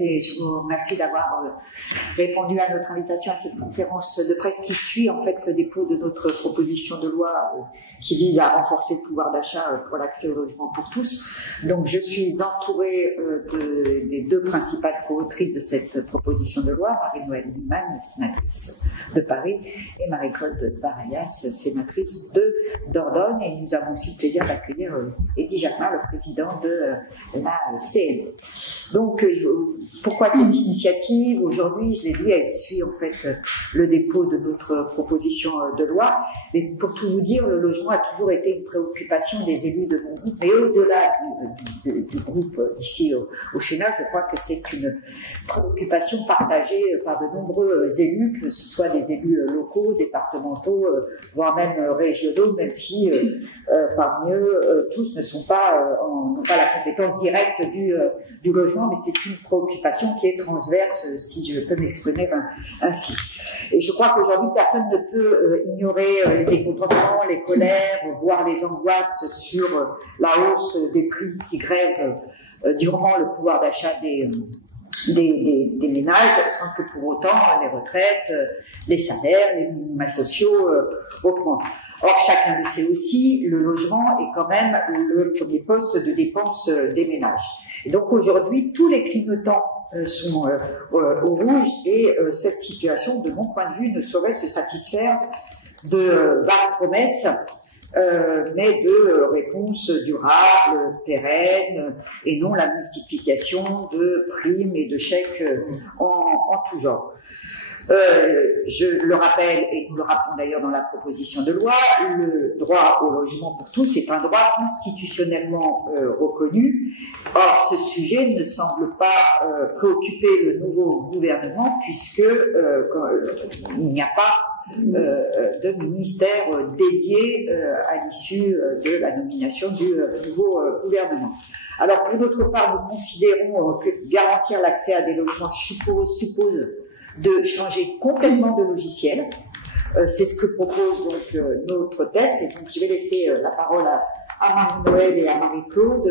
Et je vous remercie d'avoir répondu à notre invitation à cette conférence de presse qui suit en fait le dépôt de notre proposition de loi qui vise à renforcer le pouvoir d'achat pour l'accès au logement pour tous. Donc je suis entourée des deux principales co-autrices de cette proposition de loi, Marie-Noëlle Lienemann, sénatrice de Paris, et Marie-Claude Barayas, sénatrice de Dordogne. Et nous avons aussi le plaisir d'accueillir Eddy Jacquemin, le président de la CNE. Donc, pourquoi cette initiative? Aujourd'hui, je l'ai dit, elle suit en fait le dépôt de notre proposition de loi. Mais pour tout vous dire, le logement a toujours été une préoccupation des élus de mon groupe. Mais au-delà du groupe ici au Sénat, je crois que c'est une préoccupation partagée par de nombreux élus, que ce soit des élus locaux, départementaux, voire même régionaux, même si parmi eux, tous n'ont pas la compétence directe du logement, mais c'est une préoccupation qui est transverse, si je peux m'exprimer ainsi. Et je crois qu'aujourd'hui, personne ne peut ignorer les mécontentements, les colères, voire les angoisses sur la hausse des prix qui grèvent durement le pouvoir d'achat des ménages, sans que pour autant les retraites, les salaires, les minima sociaux augmentent. Or, chacun le sait aussi, le logement est quand même le premier poste de dépense des ménages. Et donc aujourd'hui, tous les clignotants sont au rouge et cette situation, de mon point de vue, ne saurait se satisfaire de vagues promesses, mais de réponses durables, pérennes, et non la multiplication de primes et de chèques en tout genre. Je le rappelle, et nous le rappelons d'ailleurs dans la proposition de loi, le droit au logement pour tous est un droit constitutionnellement reconnu. Or, ce sujet ne semble pas préoccuper le nouveau gouvernement puisque il n'y a pas de ministère dédié à l'issue de la nomination du nouveau gouvernement. Alors, pour notre part, nous considérons que garantir l'accès à des logements suppose de changer complètement de logiciel. C'est ce que propose donc notre texte. Et donc je vais laisser la parole à Marie-Noëlle et à Marie-Claude.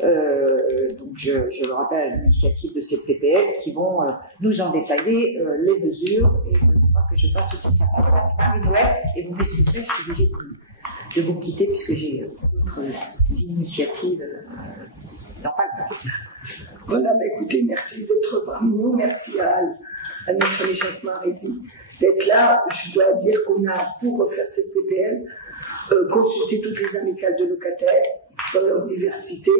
Donc je le rappelle, à l'initiative de cette PPL qui vont nous en détailler les mesures. Et je crois que je passe tout de suite la parole à Marie-Noëlle. Et vous m'excuserez, je suis obligée de vous quitter puisque j'ai d'autres initiatives dans pas le temps. Voilà, bah écoutez, merci d'être parmi nous. Merci à notre ami Jacquemin d'être là. Je dois dire qu'on a, pour refaire cette PPL, consulté toutes les amicales de locataires dans leur diversité,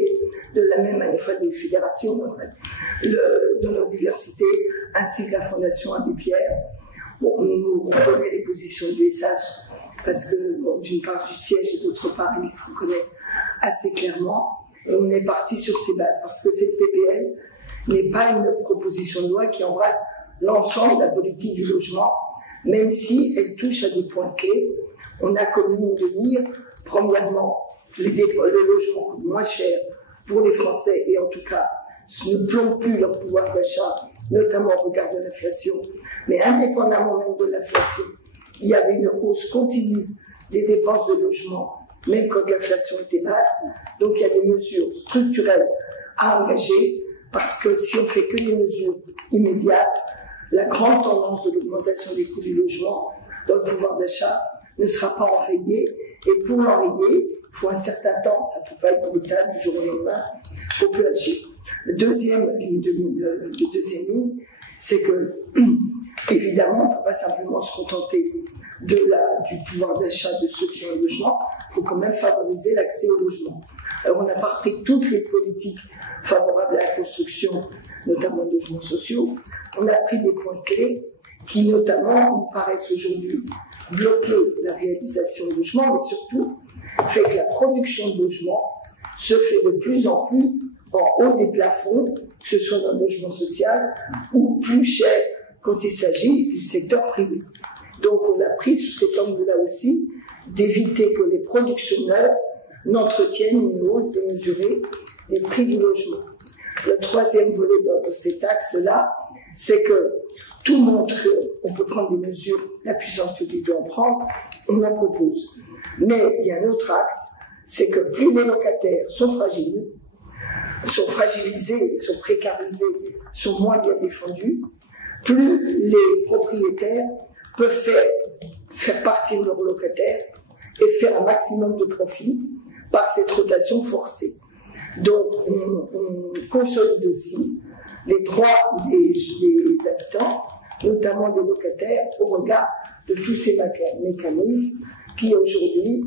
de la même manière des fédérations, dans leur diversité, ainsi que la Fondation Abbé Pierre. Bon, on connaît les positions du SH parce que, bon, d'une part, j'y siège et d'autre part, il faut connaître assez clairement. Et on est parti sur ces bases parce que cette PPL n'est pas une proposition de loi qui embrasse l'ensemble de la politique du logement, même si elle touche à des points clés. On a comme ligne de mire, premièrement, le logement coûte moins cher pour les Français et en tout cas ne plombe plus leur pouvoir d'achat, notamment au regard de l'inflation. Mais indépendamment même de l'inflation, il y avait une hausse continue des dépenses de logement, même quand l'inflation était basse. Donc il y a des mesures structurelles à engager parce que si on fait que des mesures immédiates, la grande tendance de l'augmentation des coûts du logement dans le pouvoir d'achat ne sera pas enrayée. Et pour l'enrayer, il faut un certain temps, ça ne peut pas être brutal du jour au lendemain, qu'on peut agir. La deuxième ligne, c'est que, évidemment, on ne peut pas simplement se contenter du pouvoir d'achat de ceux qui ont un logement, il faut quand même favoriser l'accès au logement. Alors, on n'a pas repris toutes les politiques favorables à la construction, notamment de logements sociaux. On a pris des points clés qui, notamment, nous paraissent aujourd'hui bloquer la réalisation de logements, mais surtout fait que la production de logements se fait de plus en plus en haut des plafonds, que ce soit dans le logement social ou plus cher quand il s'agit du secteur privé. Donc on a pris sous cet angle-là aussi d'éviter que les productions neuves n'entretiennent une hausse démesurée des prix du logement. Le troisième volet de cet axe-là, c'est que tout montre qu'on peut prendre des mesures, la puissance publique doit en prendre, on en propose. Mais il y a un autre axe, c'est que plus les locataires sont fragiles, sont fragilisés, sont précarisés, sont moins bien défendus, plus les propriétaires peuvent faire partir leurs locataires et faire un maximum de profit par cette rotation forcée. Donc, on consolide aussi les droits des habitants, notamment des locataires, au regard de tous ces mécanismes qui, aujourd'hui,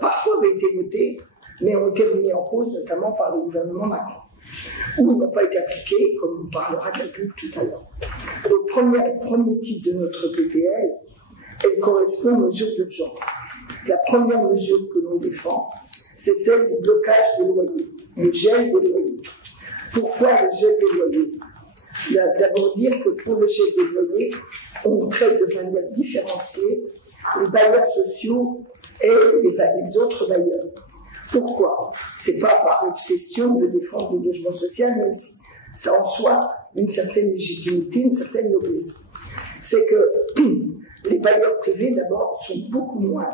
parfois avaient été votés, mais ont été remis en cause, notamment par le gouvernement Macron, ou n'ont pas été appliqués, comme on parlera de la pub tout à l'heure. Le premier type de notre PPL, elle correspond aux mesures d'urgence. La première mesure que l'on défend, c'est celle du blocage des loyers, le gel des loyers. Pourquoi le gel des loyers? D'abord dire que pour le gel des loyers, on traite de manière différenciée les bailleurs sociaux et les autres bailleurs. Pourquoi? C'est pas par obsession de défendre le logement social, même si ça en soit une certaine légitimité, une certaine noblesse. C'est que les bailleurs privés, d'abord, sont beaucoup moins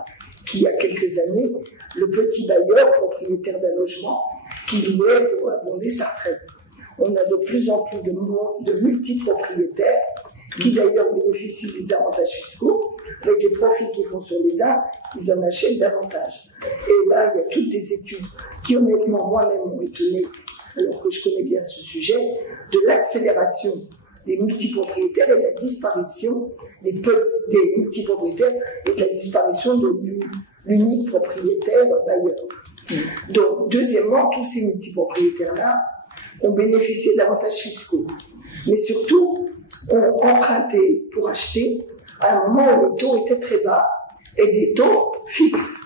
qu'il y a quelques années le petit bailleur propriétaire d'un logement qui louait pour abonder sa retraite. On a de plus en plus de multipropriétaires qui d'ailleurs bénéficient des avantages fiscaux. Avec les profits qu'ils font sur les uns, ils en achètent davantage. Et là, il y a toutes des études qui, honnêtement, moi-même m'ont étonné, alors que je connais bien ce sujet, de l'accélération des multipropriétaires et de la disparition des multipropriétaires et de la disparition de l'unique propriétaire bailleur. Donc, deuxièmement, tous ces multipropriétaires-là ont bénéficié d'avantages fiscaux, mais surtout ont emprunté pour acheter à un moment où les taux étaient très bas et des taux fixes.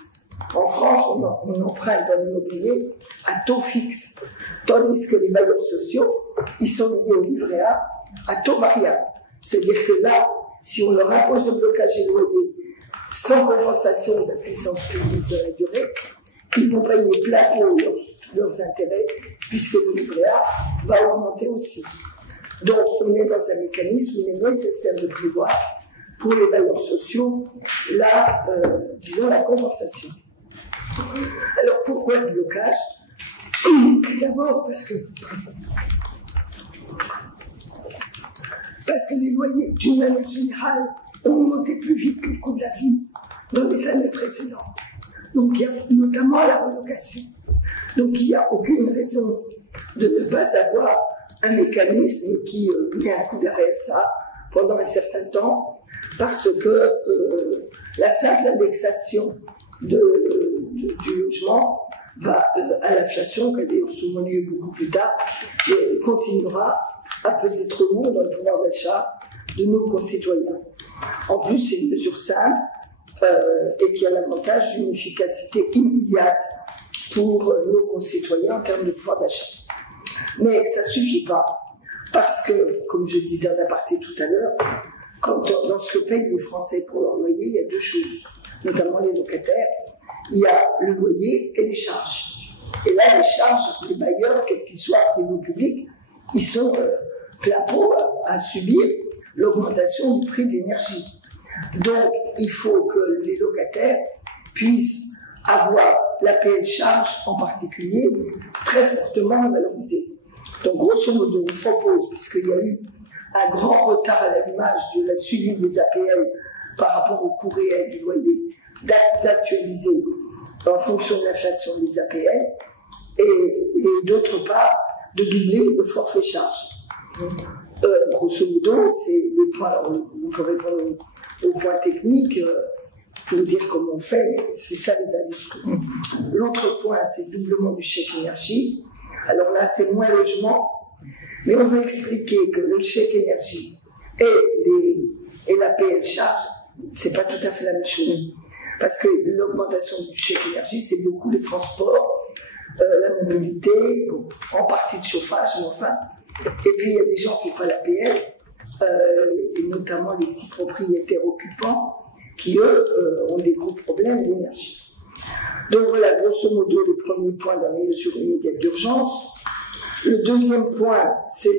En France, on emprunte dans l'immobilier à taux fixe, tandis que les bailleurs sociaux, ils sont liés au livret A à taux variable. C'est-à-dire que là, si on leur impose le blocage des loyers sans compensation de la puissance publique de la durée, ils vont payer plein pot leurs intérêts, puisque le livret A va augmenter aussi. Donc, on est dans un mécanisme où il est nécessaire de prévoir pour les bailleurs sociaux disons, la compensation. Alors, pourquoi ce blocage? D'abord, parce que les loyers, d'une manière générale, ont augmenté plus vite que le coût de la vie dans les années précédentes. Donc, il y a notamment la relocation. Donc, il n'y a aucune raison de ne pas avoir un mécanisme qui met un coup d'arrêt à ça pendant un certain temps, parce que la simple indexation du logement va à l'inflation, qui a d'ailleurs souvent lieu beaucoup plus tard, continuera à peser trop lourd dans le pouvoir d'achat de nos concitoyens. En plus, c'est une mesure simple et qui a l'avantage d'une efficacité immédiate pour nos concitoyens en termes de pouvoir d'achat. Mais ça ne suffit pas, parce que, comme je disais en aparté tout à l'heure, dans ce que payent les Français pour leur loyer, il y a deux choses, notamment les locataires. Il y a le loyer et les charges. Et là, les charges, les bailleurs, quels qu'ils soient privés ou publics, ils sont plein pot à subir l'augmentation du prix de l'énergie. Donc, il faut que les locataires puissent avoir l'APL charge en particulier très fortement valorisée. Donc, grosso modo, on propose, puisqu'il y a eu un grand retard à l'allumage de la suivi des APL par rapport au coût réel du loyer, d'actualiser en fonction de l'inflation des APL et d'autre part de doubler le forfait charge. Grosso modo, c'est le point, alors on peut répondre au point technique pour dire comment on fait, mais c'est ça l'état d'esprit. L'autre point, c'est le doublement du chèque énergie. Alors là, c'est moins logement, mais on veut expliquer que le chèque énergie et l'APL charge, c'est pas tout à fait la même chose. Parce que l'augmentation du chèque énergie, c'est beaucoup les transports, la mobilité, bon, en partie de chauffage, mais enfin. Et puis il y a des gens qui n'ont pas l'APL, et notamment les petits propriétaires occupants, qui eux ont des gros problèmes d'énergie. Donc voilà, grosso modo, le premier point dans les mesures immédiates d'urgence. Le deuxième point, c'est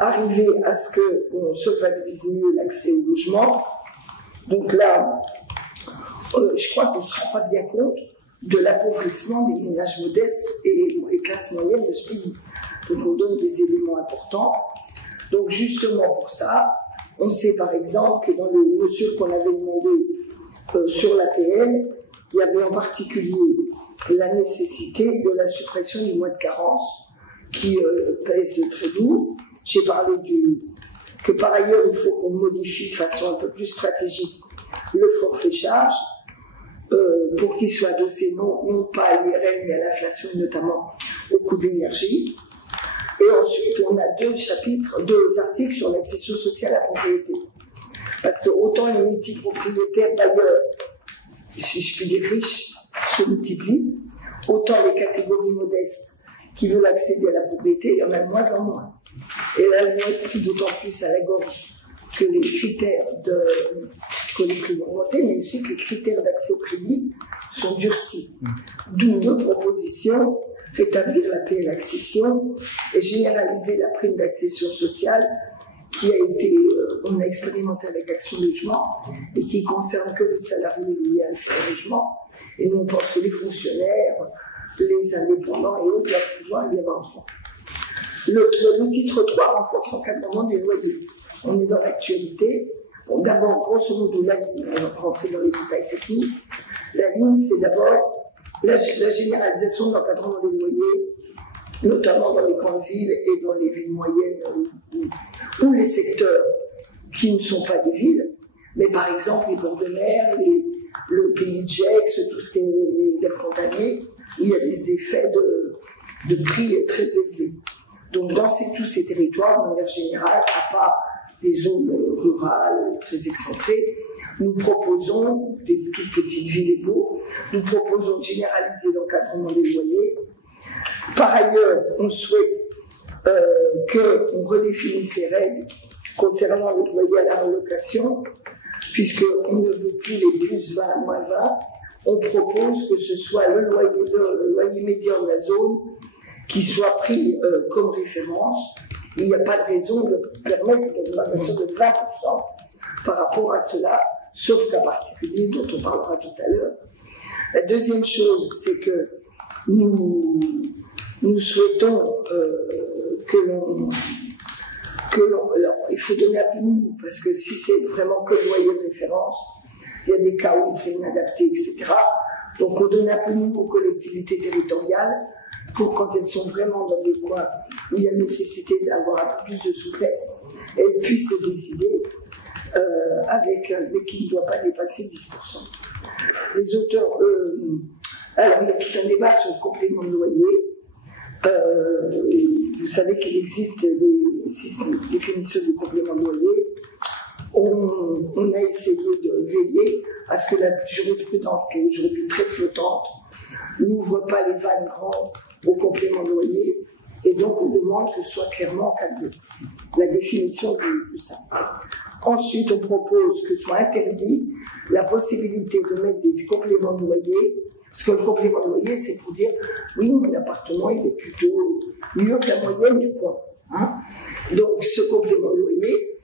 arriver à ce qu'on solvabilise mieux l'accès au logement. Donc là, je crois qu'on ne se rend pas bien compte de l'appauvrissement des ménages modestes et classes moyennes de ce pays. Donc on donne des éléments importants. Donc justement pour ça, on sait par exemple que dans les mesures qu'on avait demandées sur l'APL, il y avait en particulier la nécessité de la suppression du mois de carence qui pèse très lourd. J'ai parlé que par ailleurs il faut qu'on modifie de façon un peu plus stratégique le forfait charge pour qu'il soit adossé non pas à l'IRL mais à l'inflation, notamment au coût de l'énergie. Et ensuite, on a deux articles sur l'accession sociale à la propriété. Parce que autant les multipropriétaires bailleurs, si je puis dire riches, se multiplient, autant les catégories modestes qui veulent accéder à la propriété, il y en a de moins en moins. Et là, elles vont être pris d'autant plus à la gorge que les critères que les prix vont monter, mais aussi que les critères d'accès au crédit sont durcis. D'où deux propositions: rétablir la PL accession et généraliser la prime d'accession sociale qui a été, on a expérimenté avec Action Logement et qui concerne que les salariés liés à Action Logement. Et nous, on pense que les fonctionnaires, les indépendants et autres, là, il doit y avoir un point. Le titre 3 renforce l'encadrement des loyers. On est dans l'actualité. Bon, d'abord, grosso modo, la ligne, on va rentrer dans les détails techniques. La ligne, c'est d'abord la généralisation de l'encadrement des loyers, notamment dans les grandes villes et dans les villes moyennes ou les secteurs qui ne sont pas des villes, mais par exemple les bords de mer, le pays de Gex, tout ce qui est les frontaliers, où il y a des effets de prix très élevés. Donc dans tous ces territoires, de manière générale, à part des zones rurales très excentrées, nous proposons, des toutes petites villes et bourgs, nous proposons de généraliser l'encadrement des loyers. Par ailleurs, on souhaite qu'on redéfinisse les règles concernant les loyers à la relocation, puisqu'on ne veut plus les plus 20, moins 20. On propose que ce soit le loyer médian de la zone qui soit pris comme référence. Il n'y a pas de raison de permettre une augmentation de 20% par rapport à cela, sauf cas particulier dont on parlera tout à l'heure. La deuxième chose, c'est que nous souhaitons alors, il faut donner un peu de nous, parce que si c'est vraiment que le loyer de référence, il y a des cas où c'est inadapté, etc. Donc on donne un peu de nous aux collectivités territoriales pour, quand elles sont vraiment dans des coins où il y a nécessité d'avoir un peu plus de souplesse, elles puissent se décider mais qui ne doit pas dépasser 10%. Les auteurs, alors il y a tout un débat sur le complément de loyer. Vous savez qu'il existe des définitions du complément de loyer. On a essayé de veiller à ce que la jurisprudence, qui est aujourd'hui très flottante, n'ouvre pas les vannes grandes au complément de loyer, et donc on demande que ce soit clairement encadré, la définition de ça. Ensuite, on propose que soit interdit la possibilité de mettre des compléments de loyer, parce que le complément de loyer, c'est pour dire, oui, mon appartement, il est plutôt mieux que la moyenne du coin. Hein. Donc, ce complément de loyer,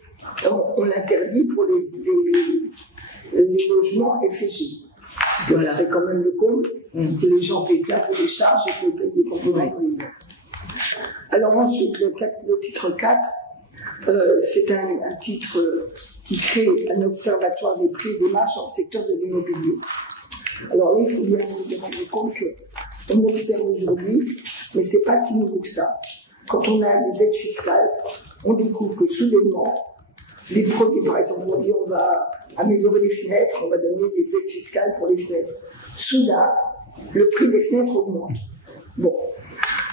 on l'interdit pour les logements FG. Parce que ça serait quand même le comble que les gens payent plein pour les charges et qu'ils payent des compléments de loyer. Alors ensuite, le titre 4, c'est un titre qui crée un observatoire des prix et des marges dans le secteur de l'immobilier. Alors là, il faut bien vous rendre compte qu'on observe aujourd'hui, mais c'est pas si nouveau que ça. Quand on a des aides fiscales, on découvre que soudainement, les produits, par exemple, on dit on va améliorer les fenêtres, on va donner des aides fiscales pour les fenêtres. Soudain, le prix des fenêtres augmente. Bon.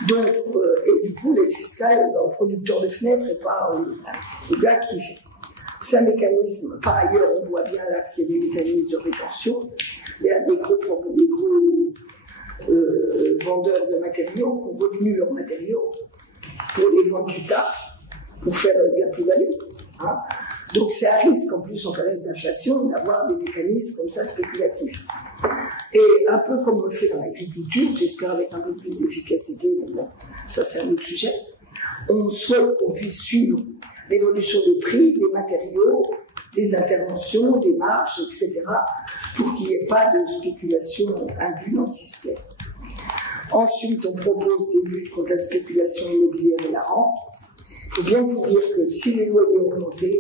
Donc, et du coup, l'aide fiscale est au producteur de fenêtres et pas au gars qui fait. C'est un mécanisme. Par ailleurs, on voit bien là qu'il y a des mécanismes de rétention. Il y a des gros vendeurs de matériaux qui ont retenu leurs matériaux pour les vendre plus tard, pour faire de la plus-value. Hein. Donc c'est un risque, en plus en période d'inflation, d'avoir des mécanismes comme ça spéculatifs. Et un peu comme on le fait dans l'agriculture, j'espère avec un peu plus d'efficacité, mais bon, ça c'est un autre sujet. on souhaite qu'on puisse suivre l'évolution des prix, des matériaux, des interventions, des marges, etc., pour qu'il n'y ait pas de spéculation indue dans le système. Ensuite, on propose des luttes contre la spéculation immobilière et la rente. Il faut bien vous dire que si les loyers ont augmenté,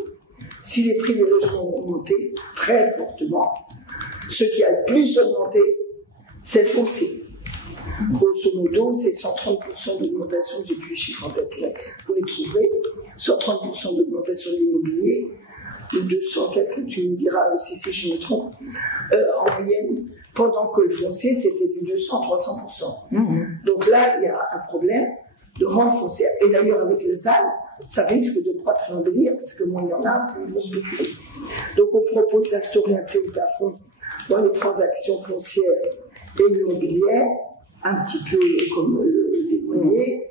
si les prix des logements ont augmenté très fortement, ce qui a le plus augmenté, c'est le foncier. Grosso modo, c'est 130% d'augmentation, j'ai plus les chiffres en tête, vous les trouverez, 130% d'augmentation de l'immobilier, ou 200 quelques, tu me diras si je me trompe, en moyenne, pendant que le foncier, c'était du 200-300%. Donc là, il y a un problème de rente foncière. Et d'ailleurs, avec le ZAN, ça risque de croître et embellir, parce que moins il y en a, plus ils vont spéculer. Donc on propose d'instaurer un prix au plafond dans les transactions foncières et immobilières, un petit peu comme les loyers.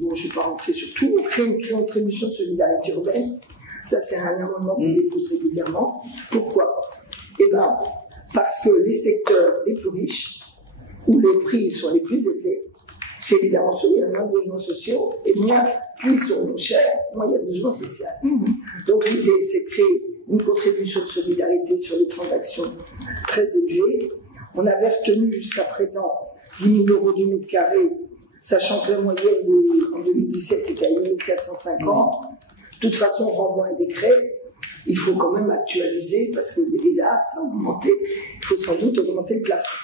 Bon, je ne vais pas rentrer sur tout. On crée une contribution de solidarité urbaine. Ça, c'est un amendement qu'on dépose régulièrement. Pourquoi? Eh bien, parce que les secteurs les plus riches, où les prix sont les plus élevés, c'est évidemment ceux où il y a moins de logements sociaux, et plus ils sont chers, moins il y a de logements sociaux. Donc l'idée, c'est de créer une contribution de solidarité sur les transactions très élevées. On avait retenu jusqu'à présent 10 000 € du mètre carré, sachant que la moyenne en 2017 était à 1 450. De toute façon, on renvoie un décret. Il faut quand même actualiser parce que hélas, ça a augmenté. Il faut sans doute augmenter le plafond.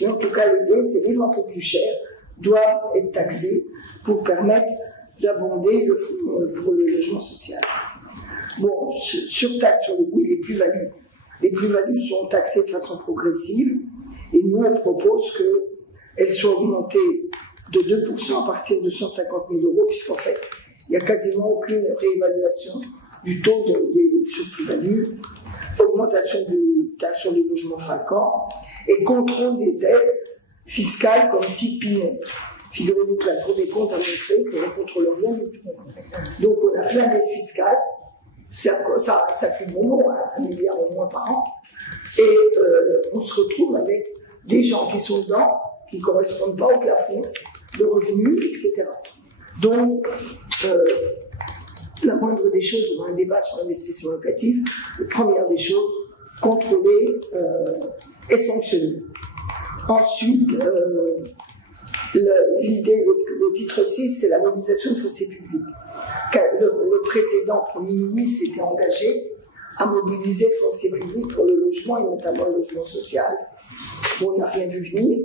Mais en tout cas, l'idée, c'est que les ventes les plus chères doivent être taxées pour permettre d'abonder le fonds pour le logement social. Bon, surtaxe sur les plus-values. Les plus-values sont taxées de façon progressive et nous, on propose qu'elles soient augmentées de 2% à partir de 150 000 €, puisqu'en fait, il n'y a quasiment aucune réévaluation du taux des sur-plus-values, augmentation du taxe sur les logements vacants et contrôle des aides fiscales comme type Pinel. Figurez-vous que la Cour des comptes a montré qu'on ne contrôle rien du tout. Donc on a plein d'aides fiscales, ça coûte bon, 1 milliard au moins par an, et on se retrouve avec des gens qui sont dedans, qui ne correspondent pas au plafond de revenus, etc. Donc, la moindre des choses, on a un débat sur l'investissement locatif, la première des choses, contrôler et sanctionner. Ensuite, l'idée, le titre 6, c'est la mobilisation de foncier public. Le précédent Premier ministre s'était engagé à mobiliser le foncier public pour le logement et notamment le logement social. Bon, on n'a rien vu venir.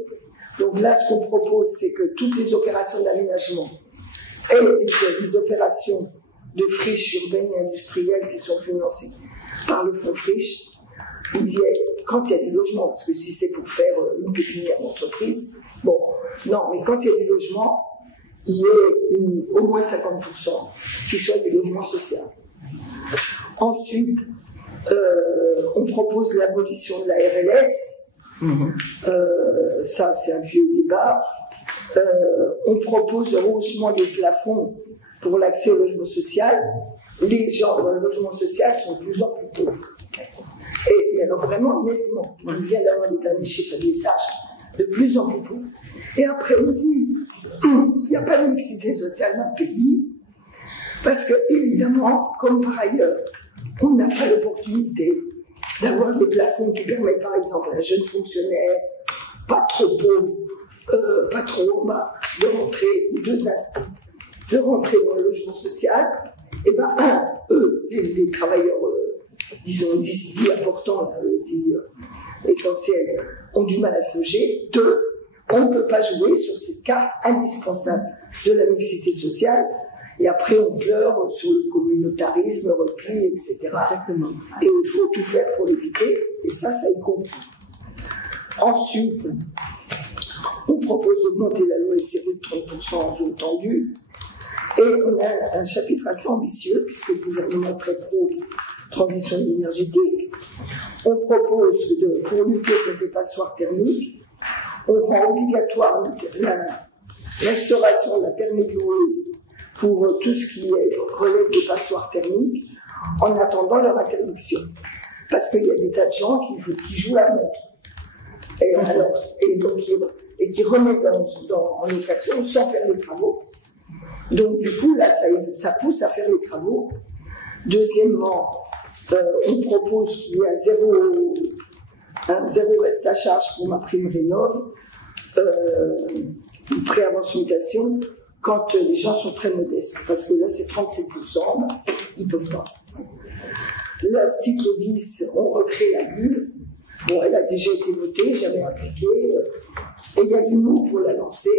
Donc là, ce qu'on propose, c'est que toutes les opérations d'aménagement et les opérations de friches urbaines et industrielles qui sont financées par le fonds friche, quand il y a du logement, parce que si c'est pour faire une pépinière d'entreprise, bon, non, mais quand il y a du logement, il y ait au moins 50% qui soit du logement social. Ensuite, on propose l'abolition de la RLS. Ça, c'est un vieux débat. On propose le rehaussement des plafonds pour l'accès au logement social. Les gens dans le logement social sont de plus en plus pauvres. Mais alors vraiment, nettement, on vient d'avoir les derniers chiffres de message, de plus en plus pauvres. Et après, on dit, il n'y a pas de mixité sociale dans le pays, parce que, évidemment, comme par ailleurs, on n'a pas l'opportunité d'avoir des plafonds qui permettent, par exemple, à un jeune fonctionnaire, pas trop pauvre, pas trop en bas, de rentrer, ou deux instants, de rentrer dans le logement social. Et bien, les travailleurs, disons, dits importants, dits essentiels, ont du mal à se loger. Deux, on ne peut pas jouer sur cette carte indispensable de la mixité sociale. Et après, on pleure sur le communautarisme, le repli, etc. Exactement. Et il faut tout faire pour l'éviter. Et ça y compte. Ensuite, on propose d'augmenter la loi SRU de 30% en zone tendue. Et on a un chapitre assez ambitieux, puisque le gouvernement est très pro-transition énergétique. On propose, pour lutter contre les passoires thermiques, on rend obligatoire l'instauration de la permis de louer pour tout ce qui relève des passoires thermiques, en attendant leur interdiction. Parce qu'il y a des tas de gens qui jouent la montre. Et qui remettent en location sans faire les travaux. Donc du coup, là, ça pousse à faire les travaux. Deuxièmement, on propose qu'il y ait un zéro reste à charge pour ma prime rénov, pré-avance mutation, quand les gens sont très modestes. Parce que là, c'est 37%, ils ne peuvent pas. L'article 10, on recrée la bulle. Bon, elle a déjà été votée, jamais appliquée. Et il y a du mot pour la lancer,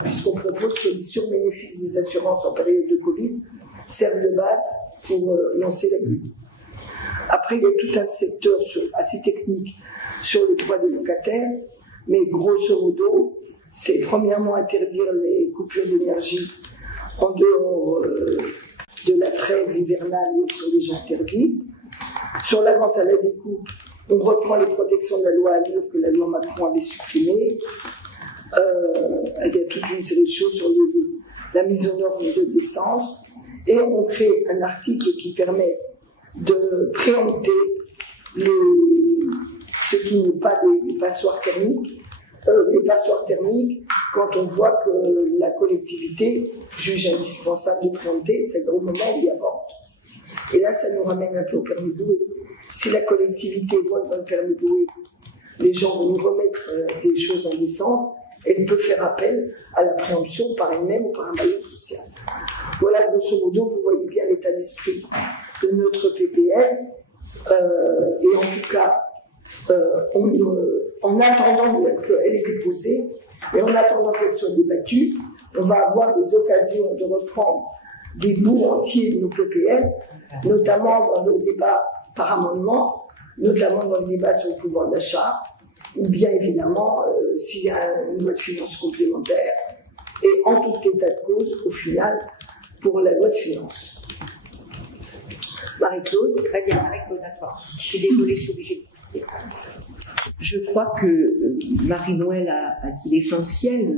puisqu'on propose que les surbénéfices des assurances en période de Covid servent de base pour lancer la bulle. Après, il y a tout un secteur assez technique sur les droits des locataires, mais grosso modo, c'est premièrement interdire les coupures d'énergie en dehors de la trêve hivernale où elles sont déjà interdites. Sur la vente à la découpe, on reprend les protections de la loi Allure que la loi Macron avait supprimées. Il y a toute une série de choses sur la mise aux normes de décence. Et on crée un article qui permet de préempter ce qui n'est pas des passoires thermiques, quand on voit que la collectivité juge indispensable de préempter, c'est au moment où il y a vente. Et là, ça nous ramène un peu au permis de louer. Si la collectivité voit que dans le permis de louer, les gens vont nous remettre des choses indécentes, elle peut faire appel à la préemption par elle-même ou par un bailleur social. Voilà, grosso modo, vous voyez bien l'état d'esprit de notre PPL. Et en tout cas, en attendant qu'elle est déposée et en attendant qu'elle soit débattue, on va avoir des occasions de reprendre des bouts entiers de nos PPL, notamment dans le débat par amendement, notamment dans le débat sur le pouvoir d'achat, ou bien évidemment s'il y a une loi de finances complémentaire, et en tout état de cause, au final, pour la loi de finances. Marie-Claude. Très bien, Marie-Claude, d'accord. Je suis désolée, je suis obligée de... Je crois que Marie-Noël a dit l'essentiel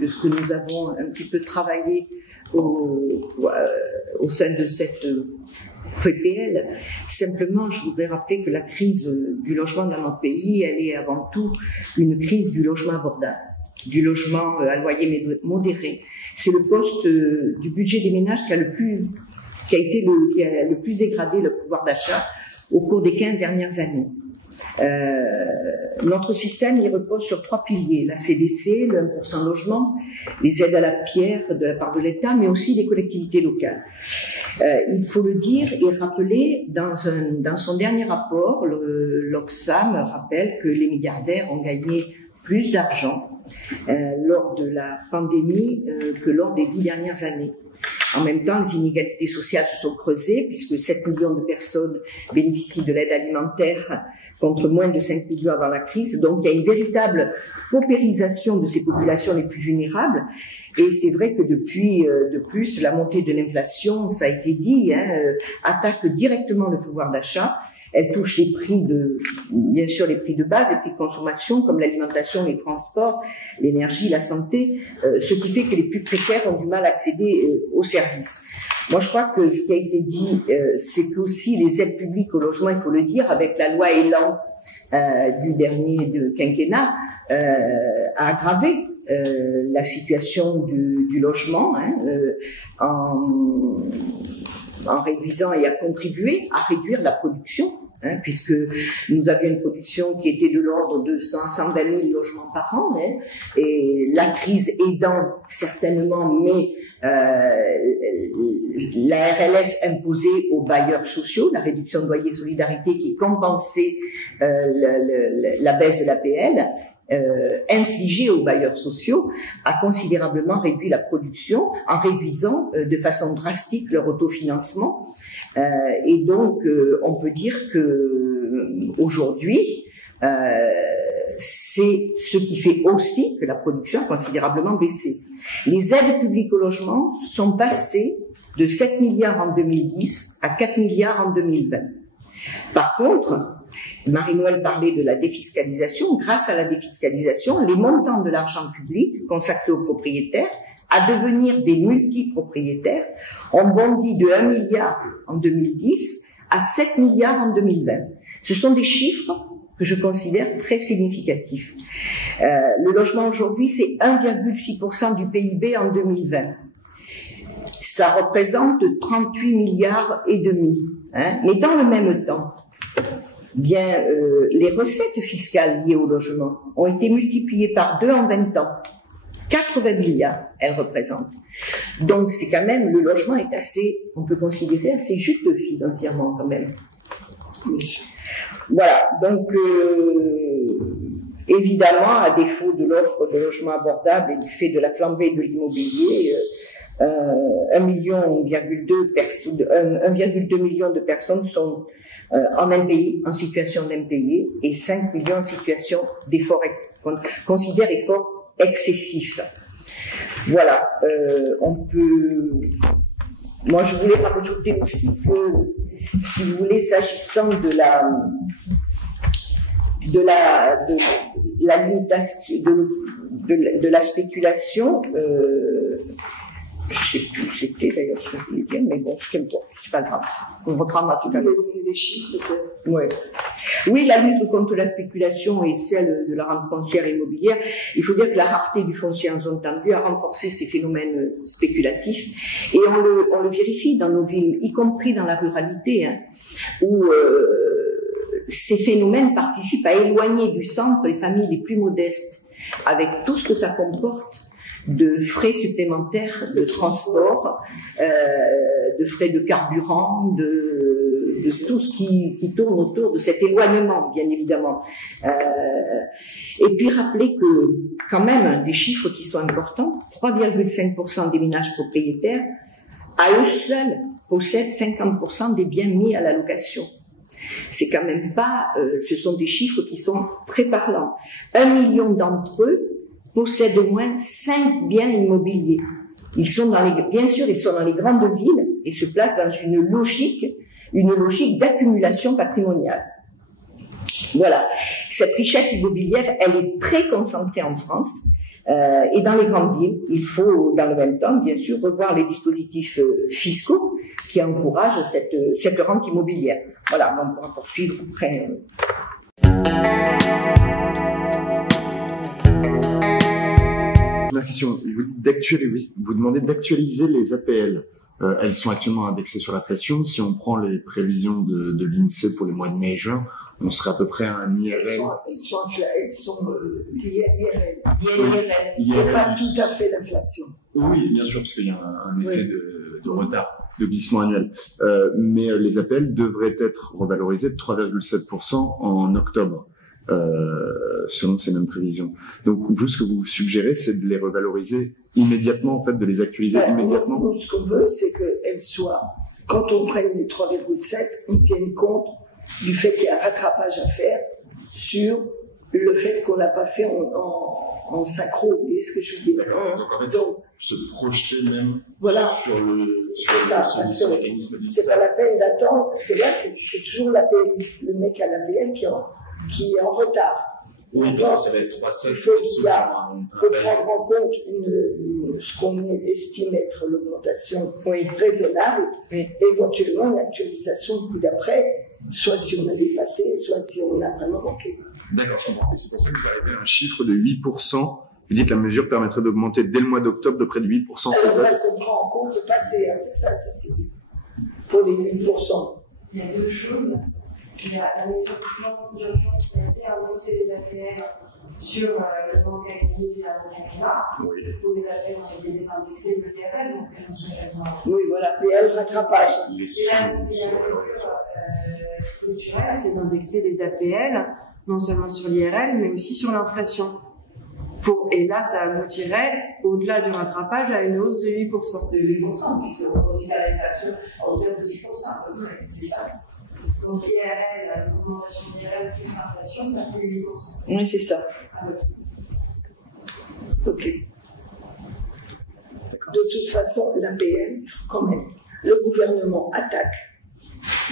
de ce que nous avons un petit peu travaillé au sein de cette PPL. Simplement, je voudrais rappeler que la crise du logement dans notre pays, elle est avant tout une crise du logement abordable, du logement à loyer modéré. C'est le poste du budget des ménages qui a le plus dégradé le pouvoir d'achat au cours des 15 dernières années. Notre système il repose sur 3 piliers: la CDC, le 1% logement, les aides à la pierre de la part de l'État, mais aussi des collectivités locales. Il faut le dire et rappeler, dans son dernier rapport, l'Oxfam rappelle que les milliardaires ont gagné plus d'argent lors de la pandémie que lors des 10 dernières années. En même temps, les inégalités sociales se sont creusées puisque 7 millions de personnes bénéficient de l'aide alimentaire contre moins de 5 millions avant la crise. Donc, il y a une véritable paupérisation de ces populations les plus vulnérables. Et c'est vrai que depuis, de plus, la montée de l'inflation, ça a été dit, attaque directement le pouvoir d'achat. Elle touche les prix bien sûr les prix de base, les prix de consommation comme l'alimentation, les transports, l'énergie, la santé, ce qui fait que les plus précaires ont du mal à accéder aux services. Moi, je crois que ce qui a été dit, c'est qu'aussi les aides publiques au logement, il faut le dire, avec la loi Elan du dernier quinquennat, a aggravé la situation du logement en réduisant et a contribué à réduire la production, puisque nous avions une production qui était de l'ordre de 120 000 logements par an, et la crise aidant certainement, mais la RLS imposée aux bailleurs sociaux, la réduction de loyer solidarité qui compensait la baisse de l'APL, infligée aux bailleurs sociaux, a considérablement réduit la production en réduisant de façon drastique leur autofinancement. Et donc, on peut dire que aujourd'hui, c'est ce qui fait aussi que la production a considérablement baissé. Les aides publiques au logement sont passées de 7 milliards en 2010 à 4 milliards en 2020. Par contre, Marie-Noël parlait de la défiscalisation. Grâce à la défiscalisation, les montants de l'argent public consacrés aux propriétaires à devenir des multipropriétaires ont bondi de 1 milliard en 2010 à 7 milliards en 2020. Ce sont des chiffres que je considère très significatifs. Le logement aujourd'hui, c'est 1,6% du PIB en 2020. ça représente 38 milliards et demi. Hein. Mais dans le même temps, bien, les recettes fiscales liées au logement ont été multipliées par 2 en 20 ans. 80 milliards, elles représentent. Donc, c'est quand même, le logement est assez, on peut considérer, assez juteux financièrement quand même. Voilà, donc, évidemment, à défaut de l'offre de logements abordables et du fait de la flambée de l'immobilier, 1,2 million de personnes sont en impayé, en situation d'impayé, et 5 millions en situation d'effort, considère effort excessif. Voilà, on peut. Moi, je voulais rajouter aussi que, si vous voulez, s'agissant de la limitation de la spéculation, je sais plus c'était d'ailleurs ce que je voulais dire, mais bon, c'est pas grave. On reprendra tout à l'heure. Les chiffres. Ouais. Oui, la lutte contre la spéculation et celle de la rente foncière et immobilière. Il faut dire que la rareté du foncier en zone tendue a renforcé ces phénomènes spéculatifs, et on le vérifie dans nos villes, y compris dans la ruralité, hein, où ces phénomènes participent à éloigner du centre les familles les plus modestes, avec tout ce que ça comporte de frais supplémentaires de transport, de frais de carburant, de tout ce qui tourne autour de cet éloignement, bien évidemment. Et puis rappeler que, quand même, des chiffres qui sont importants, 3,5% des ménages propriétaires, à eux seuls, possèdent 50% des biens mis à la location. C'est quand même pas, ce sont des chiffres qui sont très parlants. 1 million d'entre eux possèdent au moins 5 biens immobiliers. Bien sûr, ils sont dans les grandes villes et se placent dans une logique d'accumulation patrimoniale. Voilà. Cette richesse immobilière, elle est très concentrée en France, et dans les grandes villes. Il faut, dans le même temps, bien sûr, revoir les dispositifs fiscaux qui encouragent cette rente immobilière. Voilà, on pourra poursuivre après. La question, vous demandez d'actualiser les APL. Elles sont actuellement indexées sur l'inflation. Si on prend les prévisions de l'INSEE pour les mois de mai et juin, on serait à peu près à un IRL. Elles sont IRL. IRL. Pas tout à fait l'inflation. Oui, bien sûr, parce qu'il y a un effet de retard, de glissement annuel. Mais les APL devraient être revalorisées de 3,7% en octobre. Selon ces mêmes prévisions. Donc, vous, ce que vous suggérez, c'est de les revaloriser immédiatement, en fait, de les actualiser immédiatement. Nous, ce qu'on veut, c'est qu'elles soient, quand on prenne les 3,7, on tienne compte du fait qu'il y a un rattrapage à faire sur le fait qu'on n'a pas fait en synchro. Vous voyez ce que je veux dire? Donc, en fait, se projeter même sur le mécanisme. C'est pas la peine d'attendre, parce que là, c'est toujours l'APL, le mec à l'APL qui est en retard. Oui, parce que ça va être 3,7. Il faut prendre en compte ce qu'on estime être l'augmentation raisonnable, et éventuellement une actualisation le coup d'après, soit si on a dépassé, soit si on a vraiment manqué. D'accord, je comprends. Et c'est pour ça que vous arrivez à un chiffre de 8%. Vous dites que la mesure permettrait d'augmenter dès le mois d'octobre de près de 8% ces aides. Parce qu'on prend en compte le passé, hein, c'est ça, c'est pour les 8%. Il y a deux choses. Il y a la mesure d'urgence qui a été annoncée des APL sur le manque académique et la quinquennat, où les APL ont été désindexées de l'IRL, donc elles sont quasiment. Oui, voilà, et elles rattrapage. Et la mesure structurelle, c'est d'indexer les APL, non seulement sur l'IRL, mais aussi sur l'inflation. Et là, ça aboutirait, au-delà du rattrapage, à une hausse de 8%. De 8%, puisqu'on considère l'inflation à hauteur de 6%, à peu près, c'est ça. Donc l'IRL, l'augmentation de l'IRL plus l'inflation, ça fait 8%. Oui, c'est ça. Ok. De toute façon, l'APL, il faut quand même. Le gouvernement attaque,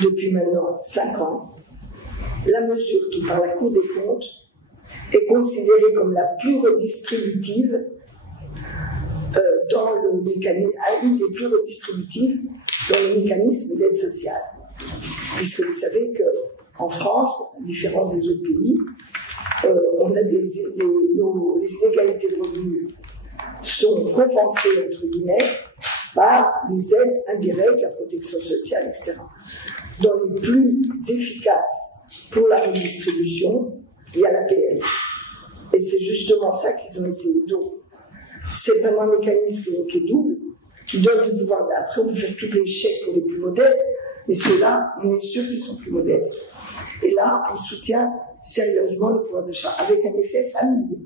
depuis maintenant 5 ans, la mesure qui, par la Cour des comptes, est considérée comme la plus redistributive dans le mécanisme, une des plus redistributives dans le mécanisme d'aide sociale. Puisque vous savez qu'en France, à différence des autres pays, on a les inégalités de revenus sont compensées, entre guillemets, par les aides indirectes, la protection sociale, etc. Dans les plus efficaces pour la redistribution, il y a l'APL. Et c'est justement ça qu'ils ont essayé. Donc, c'est vraiment un mécanisme qui est double, qui donne du pouvoir. Après, on peut faire tous les chèques pour les plus modestes, mais ceux-là, on est sûr qu'ils sont plus modestes. Et là, on soutient sérieusement le pouvoir d'achat, avec un effet famille.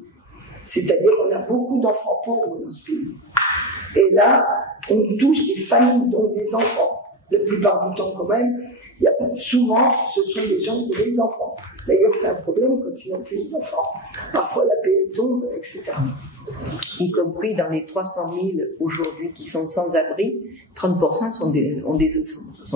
C'est-à-dire qu'on a beaucoup d'enfants pauvres dans ce pays. Et là, on touche des familles, donc des enfants. La plupart du temps, quand même, souvent, ce sont des gens qui ont des enfants. D'ailleurs, c'est un problème quand ils n'ont plus les enfants. Parfois, la PL tombe, etc. Y compris dans les 300 000 aujourd'hui qui sont sans abri, 30% sont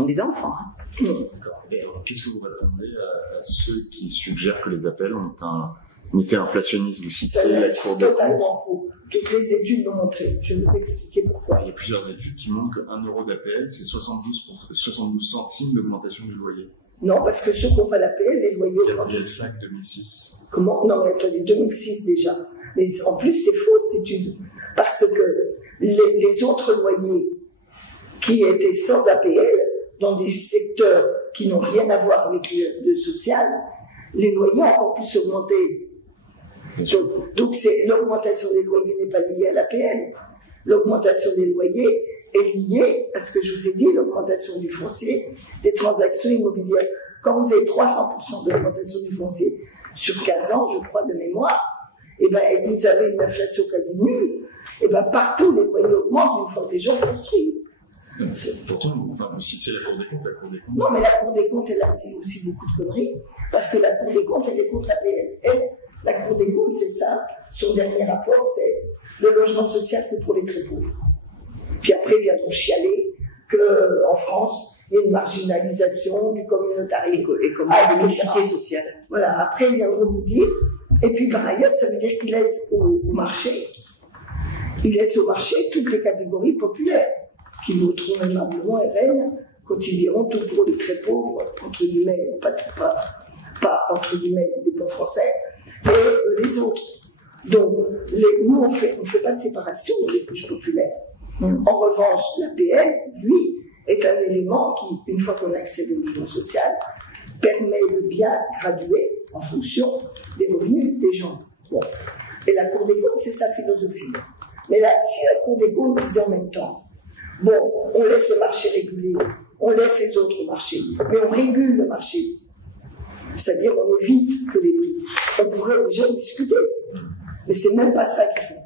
des enfants. D'accord. Et alors, qu'est-ce que vous répondez à ceux qui suggèrent que les APL ont un effet inflationniste? Vous citez la Cour des comptes. C'est totalement faux. Toutes les études l'ont montré. Je vais vous expliquer pourquoi. Il y a plusieurs études qui montrent qu'un euro d'APL, c'est 72 centimes d'augmentation du loyer. Non, parce que ceux qui n'ont pas l'APL, les loyers augmentent. Il y a le 5 2006. Comment? Non, mais attendez, 2006 déjà. Mais en plus, c'est faux cette étude. Parce que les autres loyers qui étaient sans APL, dans des secteurs qui n'ont rien à voir avec le social, les loyers ont encore plus augmenté. Donc l'augmentation des loyers n'est pas liée à l'APL. L'augmentation des loyers est liée à ce que je vous ai dit, l'augmentation du foncier, des transactions immobilières. Quand vous avez 300% d'augmentation du foncier sur 15 ans, je crois, de mémoire, et vous avez une inflation quasi nulle, et partout les loyers augmentent une fois que les gens construisent. Pourtant, vous citez la Cour des comptes, Non, mais la Cour des comptes, elle a dit aussi beaucoup de conneries, parce que la Cour des comptes, elle est contre l'APL. La Cour des comptes, c'est ça. Son dernier rapport, c'est le logement social que pour les très pauvres. Puis après, ils viendront chialer qu'en France, il y a une marginalisation du communautarisme. Et comme la mixité sociale. Voilà, après, ils viendront vous dire, et puis par ailleurs, ça veut dire qu'ils laissent au marché, toutes les catégories populaires, qui voteront aimablement RN quand ils diront tout pour les très pauvres, entre guillemets, pas entre guillemets, les pauvres français, et les autres. Donc, nous, on fait pas de séparation des couches populaires. En revanche, l'APL, lui, est un élément qui, une fois qu'on accède au logement social, permet de bien graduer en fonction des revenus des gens. Bon. Et la Cour des comptes, c'est sa philosophie. Mais là, si la Cour des comptes disait en même temps, bon, on laisse le marché réguler, on laisse les autres marcher, mais on régule le marché. C'est-à-dire on évite que les prix. On pourrait déjà discuter, mais c'est même pas ça qu'ils font.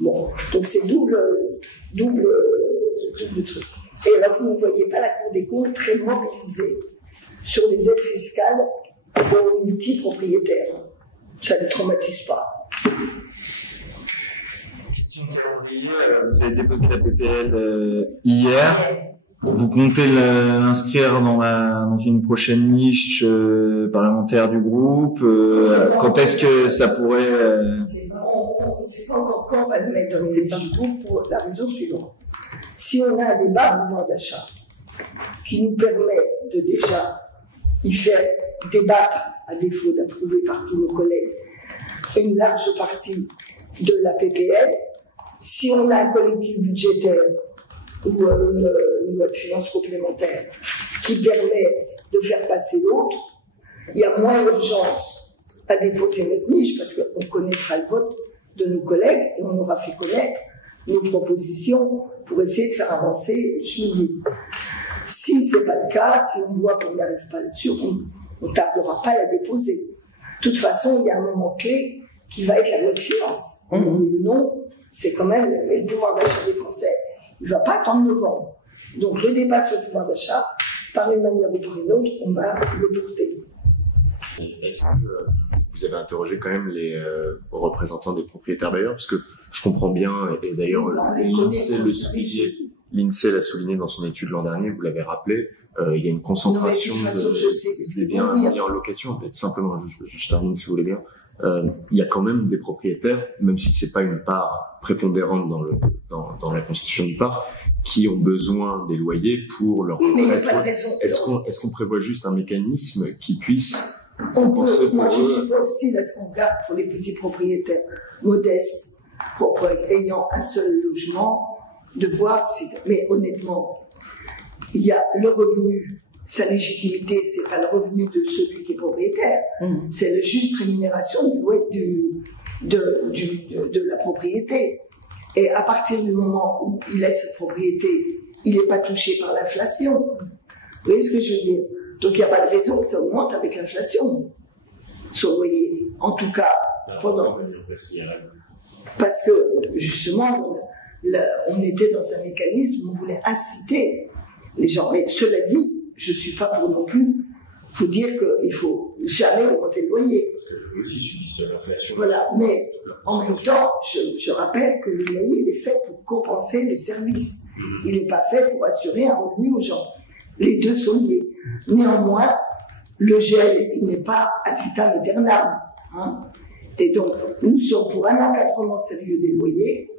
Bon, donc c'est double truc. Et alors vous ne voyez pas la Cour des comptes très mobilisée sur les aides fiscales aux multipropriétaires. Ça ne les traumatise pas. Vous avez déposé la PPL hier. Vous comptez l'inscrire dans une prochaine niche parlementaire du groupe. Quand est-ce que ça pourrait... On ne sait pas encore quand on va le mettre dans les niches du groupe pour la raison suivante. Si on a un débat de pouvoir d'achat qui nous permet de déjà y faire débattre, à défaut d'approuver par tous nos collègues, une large partie de la PPL, si on a un collectif budgétaire ou une loi de finances complémentaire qui permet de faire passer l'autre, il y a moins d'urgence à déposer notre niche parce qu'on connaîtra le vote de nos collègues et on aura fait connaître nos propositions pour essayer de faire avancer le chemin. Si ce n'est pas le cas, si on voit qu'on n'y arrive pas là-dessus, on ne tardera pas à la déposer. De toute façon, il y a un moment clé qui va être la loi de finances. Non, c'est quand même le pouvoir d'achat des Français. Il ne va pas attendre novembre. Donc le débat sur le pouvoir d'achat, par une manière ou par une autre, on va le porter. Est-ce que vous avez interrogé quand même les représentants des propriétaires bailleurs? Parce que je comprends bien, et d'ailleurs l'INSEE l'a souligné dans son étude l'an dernier, vous l'avez rappelé, il y a une concentration des biens mis en location. Simplement, je termine si vous voulez bien. Il y a quand même des propriétaires, même si c'est pas une part prépondérante dans la constitution du parc, qui ont besoin des loyers pour leur retraite. Est-ce qu'on prévoit juste un mécanisme qui puisse compenser pour eux? Moi, je suis pas hostile à ce qu'on garde pour les petits propriétaires modestes, ayant un seul logement, de voir si... Mais honnêtement, il y a le revenu, sa légitimité, c'est pas le revenu de celui qui est propriétaire, c'est la juste rémunération de la propriété. Et à partir du moment où il a cette propriété, il n'est pas touché par l'inflation. Vous voyez ce que je veux dire? Donc il n'y a pas de raison que ça augmente avec l'inflation, son loyer. En tout cas, pendant... Parce que justement, on était dans un mécanisme où on voulait inciter les gens. Mais cela dit, je ne suis pas pour non plus pour dire qu'il ne faut jamais augmenter le loyer. Parce que vous aussi subissez l'inflation. Voilà, mais en même temps, je rappelle que le loyer, il est fait pour compenser le service. Il n'est pas fait pour assurer un revenu aux gens. Les deux sont liés. Néanmoins, le gel, il n'est pas ad vitam aeternam. Hein. Et donc, nous sommes pour un encadrement sérieux des loyers,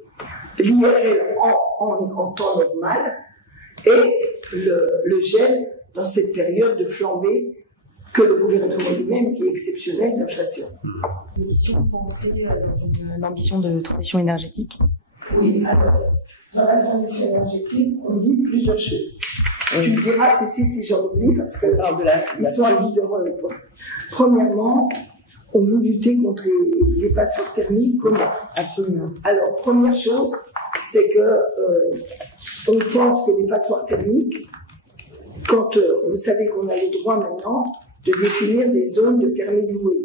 l'IRL en temps normal, et le gel dans cette période de flambée que le gouvernement lui-même, qui est exceptionnel d'inflation. Vous pensez d'une ambition de transition énergétique? Oui, alors, dans la transition énergétique, on dit plusieurs choses. Tu me diras, si j'en oublie, parce que ils sont à plusieurs points. Premièrement, on veut lutter contre les passoires thermiques. Comment? Absolument. Alors, première chose, c'est que on pense que les passoires thermiques, quand vous savez qu'on a le droit maintenant de définir des zones de permis de louer.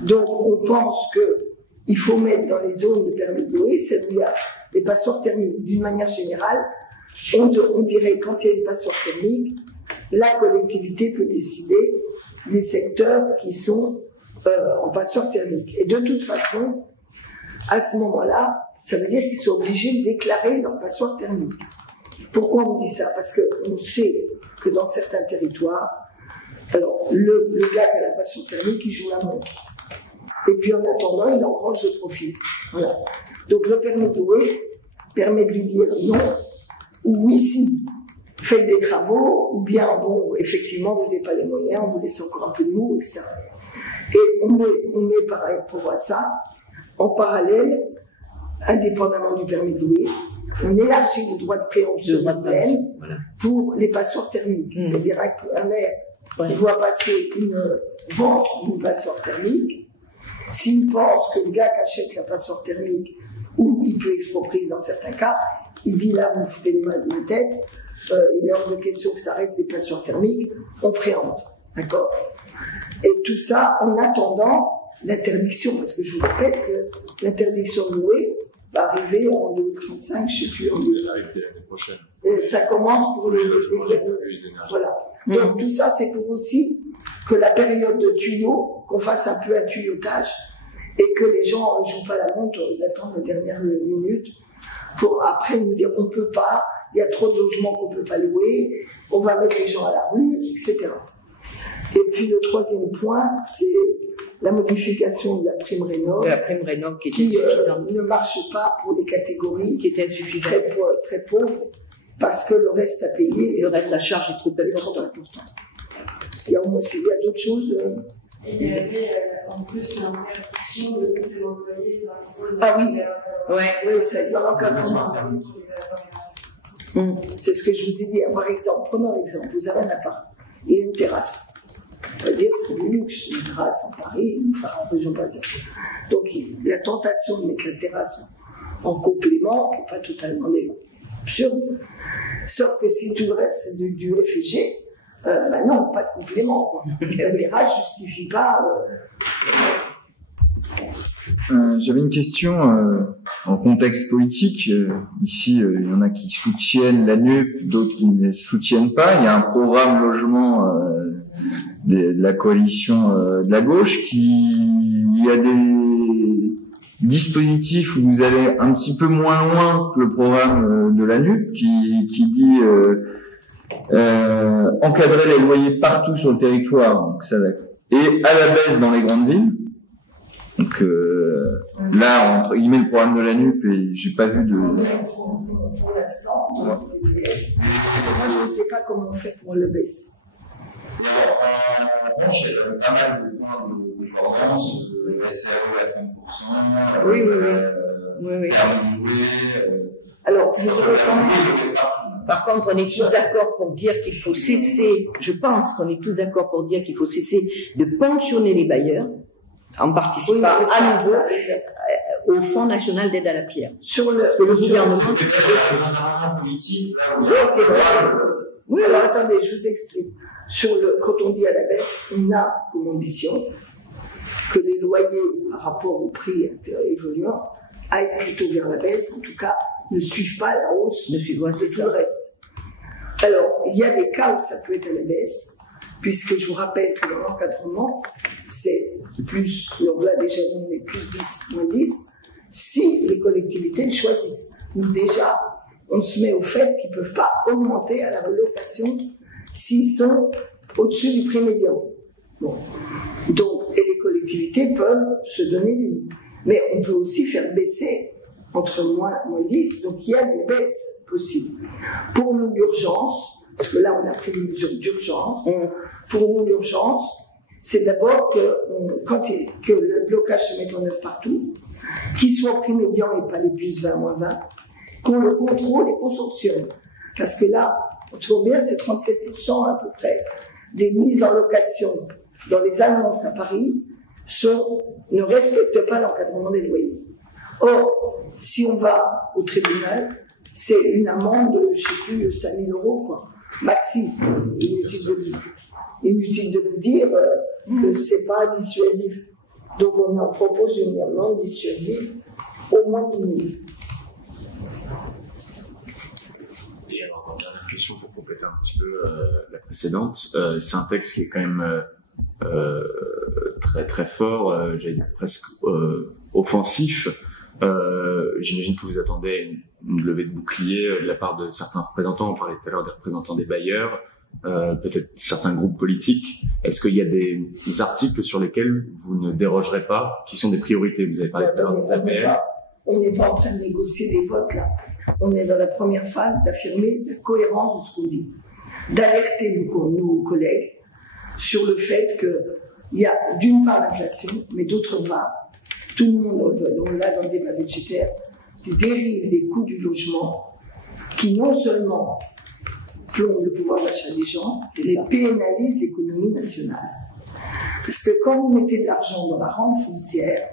Donc, on pense qu'il faut mettre dans les zones de permis de louer celles où il y a les passoires thermiques. D'une manière générale, on dirait quand il y a une passoire thermique, la collectivité peut décider des secteurs qui sont en passoire thermique. Et de toute façon, à ce moment-là, ça veut dire qu'ils sont obligés de déclarer leur passoire thermique. Pourquoi on dit ça? Parce qu'on sait que dans certains territoires, alors le gars qui a la passoire thermique, il joue la montre. Et puis en attendant, il engrange le profit. Voilà. Donc le permis de louer permet de lui dire non, ou oui si, faites des travaux, ou bien bon, effectivement, vous n'avez pas les moyens, on vous laisse encore un peu de mou, etc. Et on met pareil pour ça, en parallèle, indépendamment du permis de louer, on élargit le droit de préemption urbaine pour les passoires thermiques. C'est-à-dire qu'un maire qui voit passer une vente d'une passoire thermique, s'il pense que le gars qui achète la passoire thermique, ou il peut exproprier dans certains cas, il dit là, vous me foutez de ma tête, il est hors de question que ça reste des passoires thermiques, on préempte. D'accord? Et tout ça en attendant l'interdiction, parce que je vous rappelle que l'interdiction de louer va arriver en 2035, je ne sais plus. Elle arrive dès l'année prochaine. Et ça commence pour les voilà. Donc tout ça, c'est pour aussi que la période de tuyau, qu'on fasse un peu un tuyautage et que les gens ne jouent pas la montre d'attendre la dernière minute pour après nous dire on ne peut pas, il y a trop de logements qu'on ne peut pas louer, on va mettre les gens à la rue, etc. Et puis le troisième point, c'est la modification de la prime rénov'. La prime rénov' qui était insuffisante. Ne marche pas pour les catégories qui étaient insuffisantes. Très pauvres, parce que le reste à payer. Le reste, la charge est trop importante. Il y a d'autres choses. Et il y avait en plus l'interdiction de l'employé dans les zones. Ah oui, oui, c'est dans l'encadrement. C'est ce que je vous ai dit. Par exemple, prenons l'exemple, vous avez un appart et une terrasse. On va dire que c'est du luxe, une terrasse en Paris, enfin en région parisienne. Donc la tentation de mettre la terrasse en complément, qui n'est pas totalement absurde, sauf que si tout le reste c'est du F et G, ben non, pas de complément. Quoi. La terrasse ne justifie pas. J'avais une question en contexte politique. Ici, il y en a qui soutiennent la NUP, d'autres qui ne soutiennent pas. Il y a un programme logement de la coalition de la gauche il y a des dispositifs où vous allez un petit peu moins loin que le programme de la NUP qui dit encadrer les loyers partout sur le territoire, donc ça, et à la baisse dans les grandes villes. Donc là, entre guillemets, le programme de la NUP, et j'ai pas vu de... Pour l'instant, moi je ne sais pas comment on fait pour le baisser. En revanche, il y a quand même pas mal de points de concordance, SRE à 30%, oui. permis de louer, Alors, je voudrais quand même... Par contre, on est tous d'accord pour dire qu'il faut cesser, je pense qu'on est tous d'accord pour dire qu'il faut cesser de pensionner les bailleurs en participant à nouveau au Fonds national d'aide à la pierre. Parce que le gouvernement... C'est pas un politique. Oui, c'est vrai. Oui, alors attendez, je vous explique. Quand on dit à la baisse, on a comme ambition que les loyers par rapport au prix évoluant aillent plutôt vers la baisse, en tout cas ne suivent pas la hausse de tout le reste. Alors, il y a des cas où ça peut être à la baisse, puisque je vous rappelle que dans l'encadrement, c'est plus, donc là déjà on est plus 10, moins 10, si les collectivités le choisissent. Donc déjà, on se met au fait qu'ils ne peuvent pas augmenter à la relocation s'ils sont au-dessus du prix médian. Bon. Donc, et les collectivités peuvent se donner l'une. Mais on peut aussi faire baisser entre moins 10, donc il y a des baisses possibles. Pour nous, l'urgence, parce que là on a pris des mesures d'urgence, pour nous l'urgence, c'est d'abord que le blocage se mette en œuvre partout, qu'il soit prix médian et pas les plus 20, moins 20, qu'on le contrôle et qu'on sanctionne. Parce que là, on trouve bien, c'est 37% à peu près des mises en location dans les annonces à Paris ne respectent pas l'encadrement des loyers. Or, si on va au tribunal, c'est une amende de, je ne sais plus, 5 000 €, quoi. Maxi. Inutile de vous dire que c'est pas dissuasif. Donc, on en propose une amende dissuasive au moins 10 000. Et alors, une dernière question pour compléter un petit peu la précédente. C'est un texte qui est quand même très très fort, j'allais dire presque offensif. J'imagine que vous attendez une levée de bouclier de la part de certains représentants. On parlait tout à l'heure des représentants des bailleurs, peut-être certains groupes politiques. Est-ce qu'il y a des articles sur lesquels vous ne dérogerez pas, qui sont des priorités? Vous avez parlé tout à l'heure des APL. On n'est pas en train de négocier des votes là. On est dans la première phase d'affirmer la cohérence de ce qu'on dit, d'alerter nos collègues sur le fait qu'il y a d'une part l'inflation, mais d'autre part, tout le monde, là dans le débat budgétaire, des dérives des coûts du logement qui non seulement plombent le pouvoir d'achat des gens, mais pénalisent l'économie nationale. Parce que quand vous mettez de l'argent dans la rente foncière,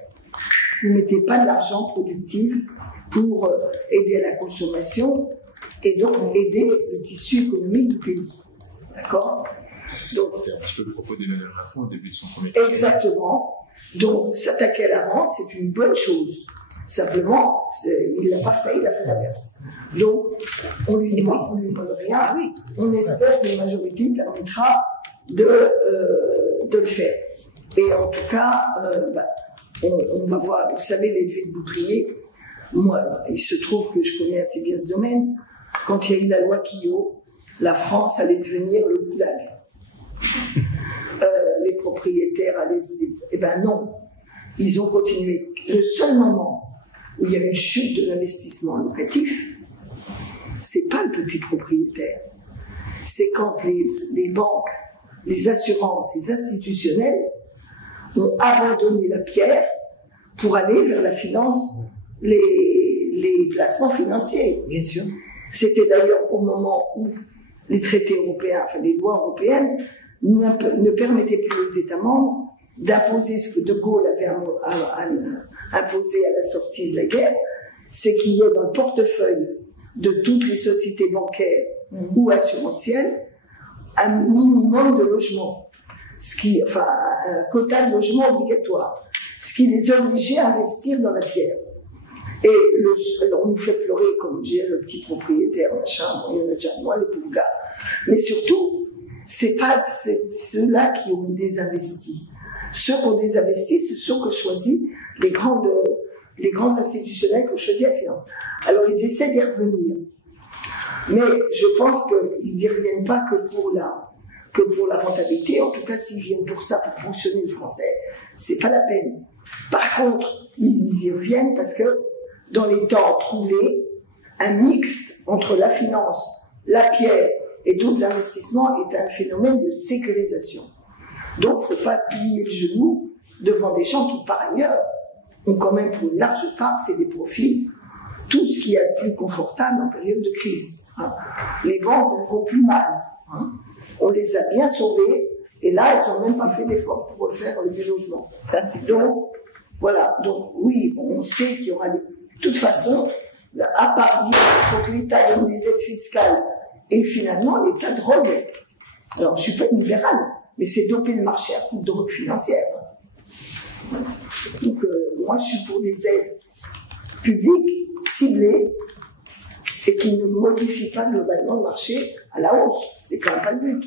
vous ne mettez pas de l'argent productif pour aider à la consommation et donc aider le tissu économique du pays. D'accord? C'était un petit peu le propos d'Emmanuel Macron au début de son premier tour. Exactement. Donc, s'attaquer à la rente, c'est une bonne chose. Simplement, il ne l'a pas fait, il a fait l'inverse. Donc, on lui demande rien. On espère que la majorité permettra de le faire. Et en tout cas, on va voir. Vous savez, les levées de bouclier, moi, il se trouve que je connais assez bien ce domaine. Quand il y a eu la loi Quillot, la France allait devenir le goulag. Les propriétaires allaient... Eh ben non, ils ont continué. Le seul moment où il y a une chute de l'investissement locatif, c'est pas le petit propriétaire. C'est quand les banques, les assurances, les institutionnels ont abandonné la pierre pour aller vers la finance, les placements financiers. Bien sûr. C'était d'ailleurs au moment où les traités européens, enfin les lois européennes, ne permettaient plus aux États membres d'imposer ce que De Gaulle avait imposé à la sortie de la guerre, c'est qu'il y ait dans le portefeuille de toutes les sociétés bancaires ou assurantielles un minimum de logement, un quota de logement obligatoire, ce qui les obligeait à investir dans la pierre. Et on nous fait pleurer, comme j'ai le petit propriétaire, machin, bon, il y en a déjà moins, les pauvres gars. Mais surtout, c'est pas ceux-là qui ont désinvesti. Ceux qui ont désinvesti, c'est ceux que choisissent les grands institutionnels qui ont choisi la finance. Alors, ils essaient d'y revenir. Mais je pense qu'ils n'y reviennent pas que pour la rentabilité. En tout cas, s'ils viennent pour ça, pour fonctionner le français, c'est pas la peine. Par contre, ils y reviennent parce que dans les temps troublés, un mixte entre la finance, la pierre et d'autres investissements est un phénomène de sécurisation. Donc, il ne faut pas plier le genou devant des gens qui, par ailleurs, ont quand même pour une large part fait des profits tout ce qu'il y a de plus confortable en période de crise. Hein. Les banques ne vont plus mal. Hein. On les a bien sauvées, et là, elles n'ont même pas fait d'efforts pour refaire du logement. Donc, voilà. Donc, oui, on sait qu'il y aura de toute façon, à part dire qu'il faut que l'État donne des aides fiscales, et finalement, l'État drogue. Alors, je ne suis pas une libérale, mais c'est doper le marché à coup de drogue financière. Donc, moi, je suis pour des aides publiques, ciblées, et qui ne modifient pas globalement le marché à la hausse. C'est quand même pas le but.